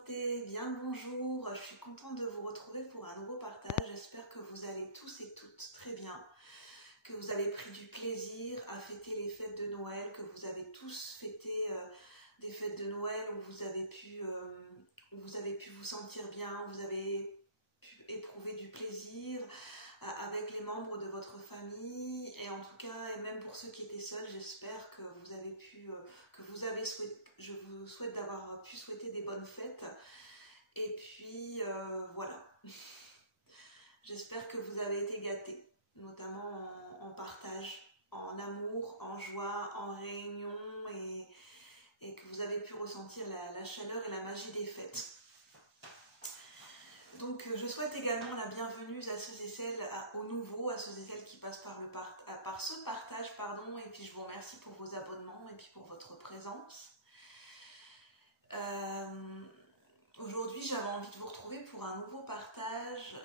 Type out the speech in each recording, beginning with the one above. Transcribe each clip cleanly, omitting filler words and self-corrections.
beauté, bien le bonjour, je suis contente de vous retrouver pour un nouveau partage. J'espère que vous allez tous et toutes très bien, que vous avez pris du plaisir à fêter les fêtes de Noël, que vous avez tous fêté des fêtes de Noël où vous avez pu vous sentir bien, vous avez pu éprouver du plaisir avec les membres de votre famille, et en tout cas, et même pour ceux qui étaient seuls, j'espère que vous avez pu, je vous souhaite d'avoir pu souhaiter des bonnes fêtes, et puis voilà, j'espère que vous avez été gâtés, notamment en partage, en amour, en joie, en réunion, et que vous avez pu ressentir la chaleur et la magie des fêtes. Donc je souhaite également la bienvenue à ceux et celles, aux nouveaux, à ceux et celles qui passent par ce partage, et puis je vous remercie pour vos abonnements et puis pour votre présence. Aujourd'hui j'avais envie de vous retrouver pour un nouveau partage.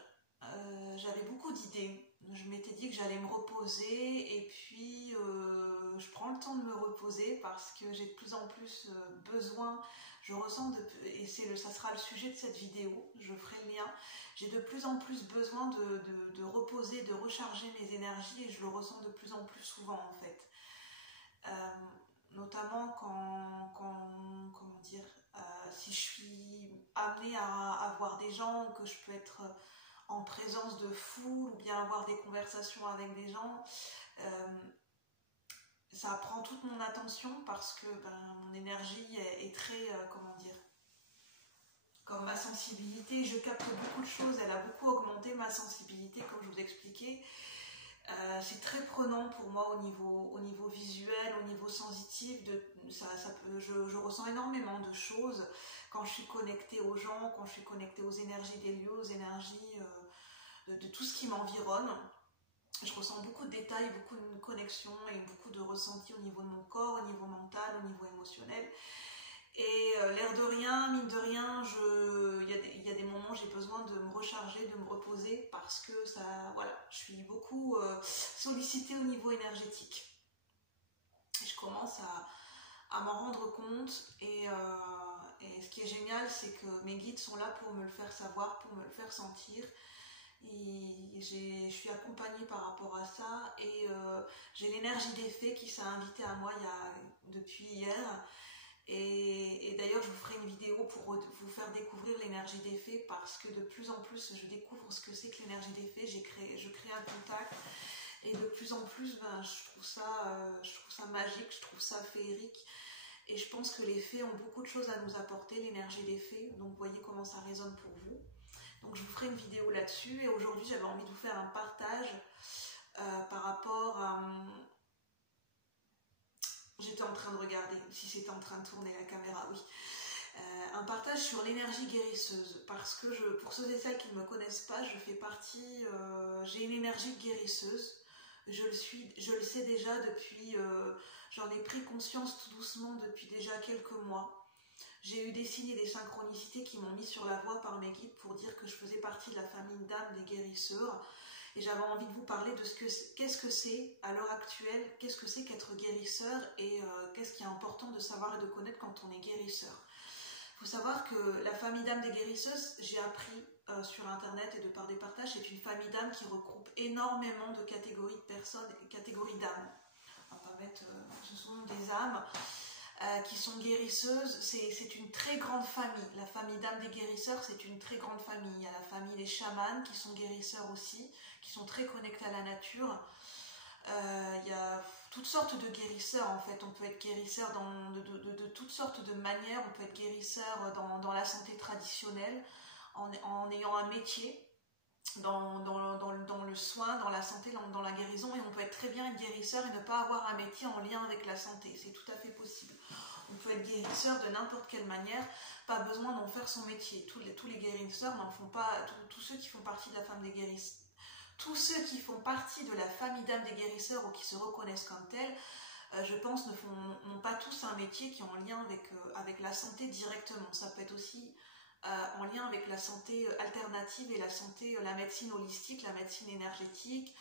J'avais beaucoup d'idées, je m'étais dit que j'allais me reposer, et puis je prends le temps de me reposer parce que j'ai de plus en plus besoin, je ressens, et ça sera le sujet de cette vidéo, je ferai le lien, j'ai de plus en plus besoin de reposer, de recharger mes énergies, et je le ressens de plus en plus souvent en fait. Notamment comment dire, si je suis amenée à voir des gens, que je peux être en présence de foule, ou bien avoir des conversations avec des gens, ça prend toute mon attention parce que mon énergie est très, comment dire, comme ma sensibilité, je capte beaucoup de choses, elle a beaucoup augmenté ma sensibilité, comme je vous expliquais. C'est très prenant pour moi au niveau visuel, au niveau sensitif, je ressens énormément de choses quand je suis connectée aux gens, quand je suis connectée aux énergies des lieux, aux énergies de tout ce qui m'environne. Je ressens beaucoup de détails, beaucoup de connexions et beaucoup de ressentis au niveau de mon corps, au niveau mental, au niveau émotionnel. Et l'air de rien, mine de rien, il y a des moments où j'ai besoin de me recharger, de me reposer, parce que je suis beaucoup sollicitée au niveau énergétique. Et je commence à m'en rendre compte, et ce qui est génial, c'est que mes guides sont là pour me le faire savoir, pour me le faire sentir. Je suis accompagnée par rapport à ça, et j'ai l'énergie des fées qui s'est invitée à moi depuis hier. Et d'ailleurs je vous ferai une vidéo pour vous faire découvrir l'énergie des fées, parce que de plus en plus je découvre ce que c'est que l'énergie des fées, je crée un contact, et de plus en plus je trouve ça magique, je trouve ça féerique, et je pense que les fées ont beaucoup de choses à nous apporter, l'énergie des fées, donc vous voyez comment ça résonne pour vous. Donc je vous ferai une vidéo là-dessus, et aujourd'hui j'avais envie de vous faire un partage par rapport à... J'étais en train de regarder si c'était en train de tourner la caméra, oui. Un partage sur l'énergie guérisseuse, parce que pour ceux et celles qui ne me connaissent pas, je fais partie, j'ai une énergie guérisseuse, je le sais déjà depuis, j'en ai pris conscience tout doucement depuis déjà quelques mois. J'ai eu des signes et des synchronicités qui m'ont mis sur la voie par mes guides pour dire que je faisais partie de la famille d'âmes des guérisseurs. Et j'avais envie de vous parler de qu'est-ce que c'est à l'heure actuelle, qu'est-ce que c'est qu'être guérisseur, et qu'est-ce qui est important de savoir et de connaître quand on est guérisseur. Il faut savoir que la famille d'âmes des guérisseuses, j'ai appris sur internet et de par des partages, c'est une famille d'âmes qui regroupe énormément de catégories de personnes et catégories d'âmes. On va mettre, ce sont des âmes qui sont guérisseuses, c'est une très grande famille. La famille d'âmes des guérisseurs, c'est une très grande famille. Il y a la famille des chamans qui sont guérisseurs aussi, qui sont très connectés à la nature. Il y a toutes sortes de guérisseurs en fait. On peut être guérisseur de toutes sortes de manières. On peut être guérisseur dans la santé traditionnelle, en ayant un métier, dans le soin, dans la santé, dans la guérison, et on peut être très bien être guérisseur et ne pas avoir un métier en lien avec la santé, c'est tout à fait possible. On peut être guérisseur de n'importe quelle manière, pas besoin d'en faire son métier. Tous les guérisseurs n'en font pas, tous ceux qui font partie de la famille des guérisseurs, tous ceux qui font partie de la famille d'âmes des guérisseurs ou qui se reconnaissent comme tels, je pense, n'ont pas tous un métier qui est en lien avec la santé directement. Ça peut être aussi en lien avec la santé alternative et la médecine holistique, la médecine énergétique,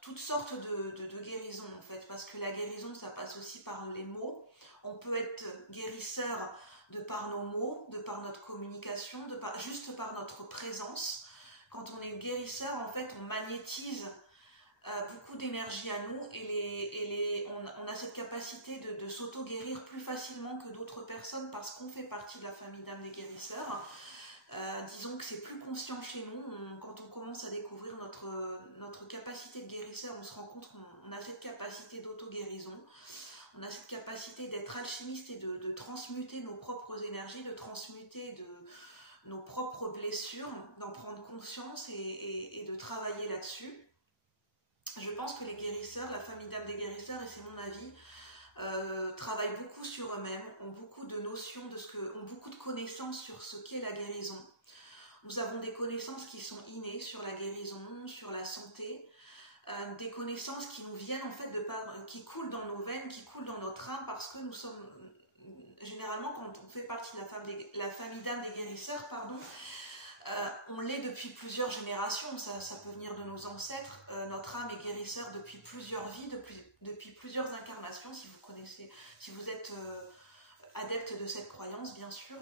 toutes sortes de guérisons en fait, parce que la guérison ça passe aussi par les mots. On peut être guérisseur de par nos mots, de par notre communication, juste par notre présence. Quand on est guérisseur, en fait, on magnétise beaucoup d'énergie à nous et on a cette capacité de s'auto-guérir plus facilement que d'autres personnes parce qu'on fait partie de la famille d'âme des guérisseurs. Disons que c'est plus conscient chez nous. Quand on commence à découvrir notre capacité de guérisseur, on se rend compte qu'on a cette capacité d'auto-guérison. On a cette capacité d'être alchimiste et de transmuter nos propres énergies, de transmuter nos propres blessures, d'en prendre conscience et de travailler là-dessus. Je pense que les guérisseurs, la famille d'âme des guérisseurs, et c'est mon avis, travaillent beaucoup sur eux-mêmes, ont beaucoup de notions, ont beaucoup de connaissances sur ce qu'est la guérison. Nous avons des connaissances qui sont innées sur la guérison, sur la santé, des connaissances qui nous viennent en fait qui coulent dans nos veines, qui coulent dans notre âme, parce que nous sommes, généralement quand on fait partie de la famille d'âme des guérisseurs, on l'est depuis plusieurs générations, ça peut venir de nos ancêtres. Notre âme est guérisseur depuis plusieurs vies, depuis plusieurs incarnations, si vous êtes adepte de cette croyance, bien sûr.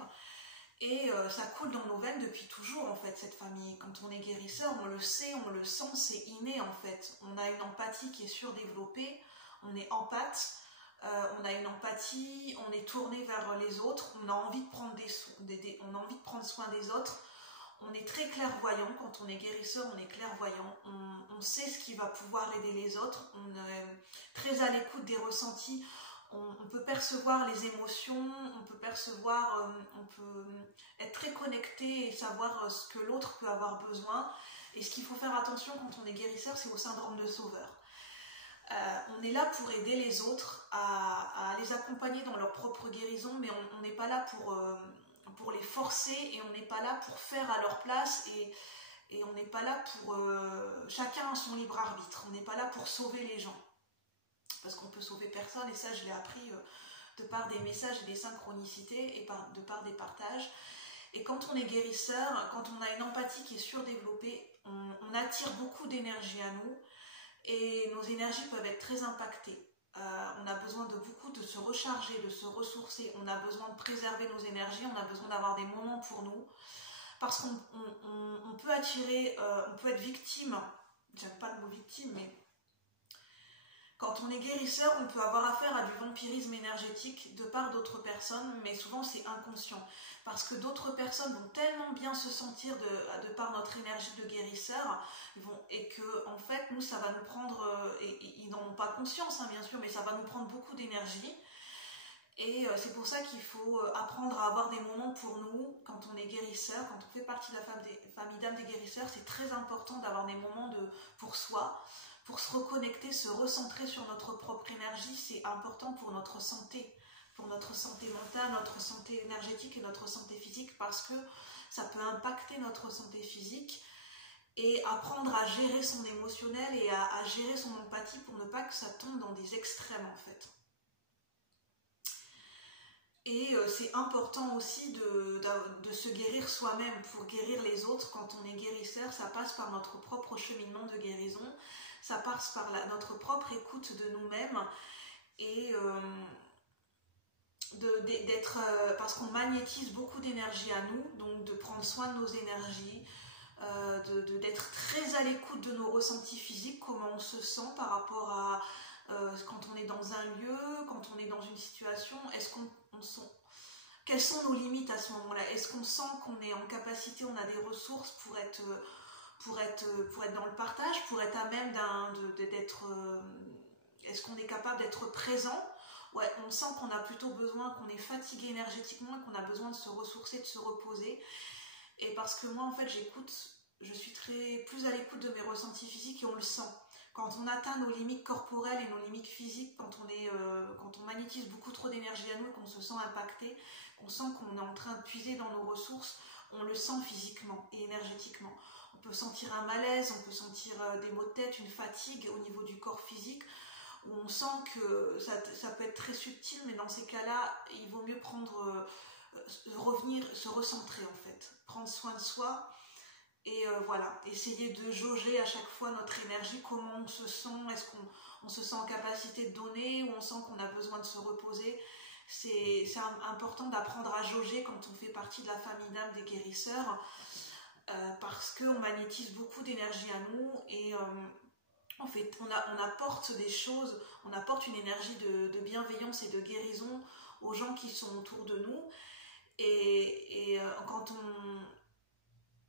Et ça coule dans nos veines depuis toujours, en fait, cette famille. Quand on est guérisseur, on le sait, on le sent, c'est inné, en fait. On a une empathie qui est surdéveloppée, on est empathe, on a une empathie, on est tourné vers les autres, on a envie de prendre soin des autres. On est très clairvoyant, quand on est guérisseur, on est clairvoyant, on sait ce qui va pouvoir aider les autres, on est très à l'écoute des ressentis, on peut percevoir les émotions, on peut être très connecté et savoir ce que l'autre peut avoir besoin. Et ce qu'il faut faire attention quand on est guérisseur, c'est au syndrome de sauveur. On est là pour aider les autres, à les accompagner dans leur propre guérison, mais on n'est pas là pour les forcer et on n'est pas là pour faire à leur place et on n'est pas là pour... chacun a son libre arbitre, on n'est pas là pour sauver les gens. Parce qu'on peut sauver personne et ça je l'ai appris de par des messages et des synchronicités et de par des partages. Et quand on est guérisseur, quand on a une empathie qui est surdéveloppée, on attire beaucoup d'énergie à nous et nos énergies peuvent être très impactées. On a besoin de se recharger, de se ressourcer, on a besoin de préserver nos énergies, on a besoin d'avoir des moments pour nous, parce qu'on peut attirer, on peut être victime, j'aime pas le mot victime, mais quand on est guérisseur, on peut avoir affaire à du vampirisme énergétique de part d'autres personnes, mais souvent c'est inconscient, parce que d'autres personnes vont tellement bien se sentir de par notre énergie de guérisseur, et que en fait nous ça va nous prendre, et ils n'en ont pas conscience bien sûr, mais ça va nous prendre beaucoup d'énergie, et c'est pour ça qu'il faut apprendre à avoir des moments pour nous quand on est guérisseur, quand on fait partie de la famille d'âme des guérisseurs. C'est très important d'avoir des moments pour soi, pour se reconnecter, se recentrer sur notre propre énergie. C'est important pour notre santé mentale, notre santé énergétique et notre santé physique, parce que ça peut impacter notre santé physique, et apprendre à gérer son émotionnel et à gérer son empathie pour ne pas que ça tombe dans des extrêmes en fait. Et c'est important aussi de se guérir soi-même pour guérir les autres. Quand on est guérisseur, ça passe par notre propre cheminement de guérison, ça passe par notre propre écoute de nous-mêmes, et parce qu'on magnétise beaucoup d'énergie à nous, donc de prendre soin de nos énergies, d'être très à l'écoute de nos ressentis physiques, comment on se sent par rapport à quand on est dans un lieu, quand on est dans une situation, quelles sont nos limites à ce moment-là? Est-ce qu'on sent qu'on est en capacité, on a des ressources pour être dans le partage, pour être à même d'être... est-ce qu'on est capable d'être présent? Ouais, on sent qu'on a plutôt besoin, qu'on est fatigué énergétiquement et qu'on a besoin de se ressourcer, de se reposer. Et parce que moi, en fait, je suis plus à l'écoute de mes ressentis physiques et on le sent. Quand on atteint nos limites corporelles et nos limites physiques, quand on magnétise beaucoup trop d'énergie à nous, qu'on se sent impacté, qu'on sent qu'on est en train de puiser dans nos ressources, on le sent physiquement et énergétiquement. On peut sentir un malaise, on peut sentir des maux de tête, une fatigue au niveau du corps physique, où on sent que ça peut être très subtil, mais dans ces cas-là, il vaut mieux revenir, se recentrer en fait, prendre soin de soi. Et voilà, essayer de jauger à chaque fois notre énergie, comment on se sent, est-ce qu'on se sent en capacité de donner ou on sent qu'on a besoin de se reposer. c'est important d'apprendre à jauger quand on fait partie de la famille d'âme des guérisseurs, parce qu'on magnétise beaucoup d'énergie à nous et en fait on apporte des choses, on apporte une énergie de bienveillance et de guérison aux gens qui sont autour de nous quand on...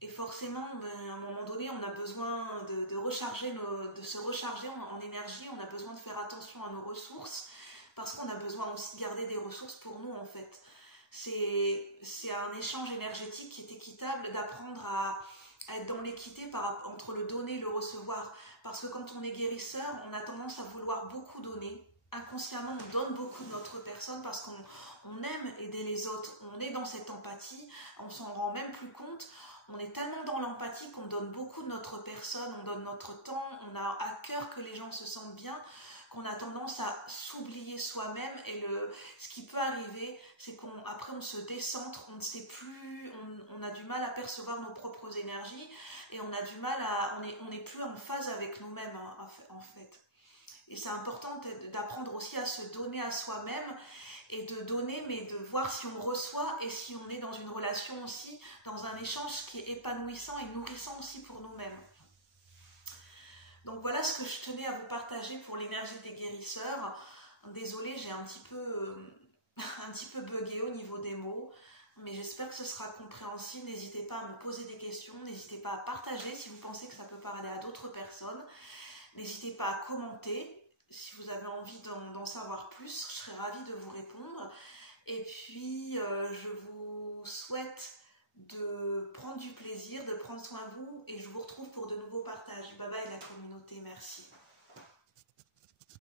Et forcément, à un moment donné, on a besoin de se recharger en énergie, on a besoin de faire attention à nos ressources, parce qu'on a besoin aussi de garder des ressources pour nous, en fait. C'est un échange énergétique qui est équitable, d'apprendre à être dans l'équité entre le donner et le recevoir. Parce que quand on est guérisseur, on a tendance à vouloir beaucoup donner. Inconsciemment, on donne beaucoup de notre personne parce qu'on aime aider les autres, on est dans cette empathie, on s'en rend même plus compte. On est tellement dans l'empathie qu'on donne beaucoup de notre personne, on donne notre temps, on a à cœur que les gens se sentent bien, qu'on a tendance à s'oublier soi-même. Et ce qui peut arriver, c'est qu'après on se décentre, on ne sait plus, on a du mal à percevoir nos propres énergies et on a du mal on n'est plus en phase avec nous-mêmes en fait. Et c'est important d'apprendre aussi à se donner à soi-même et de donner, mais de voir si on reçoit et si on est dans une relation aussi, dans un échange qui est épanouissant et nourrissant aussi pour nous-mêmes. Donc voilà ce que je tenais à vous partager pour l'énergie des guérisseurs. Désolée, j'ai un petit peu bugué au niveau des mots, mais j'espère que ce sera compréhensible. N'hésitez pas à me poser des questions, n'hésitez pas à partager si vous pensez que ça peut parler à d'autres personnes. N'hésitez pas à commenter. Si vous avez envie d'en savoir plus, je serai ravie de vous répondre. Et puis, je vous souhaite de prendre du plaisir, de prendre soin de vous et je vous retrouve pour de nouveaux partages. Bye bye la communauté, merci.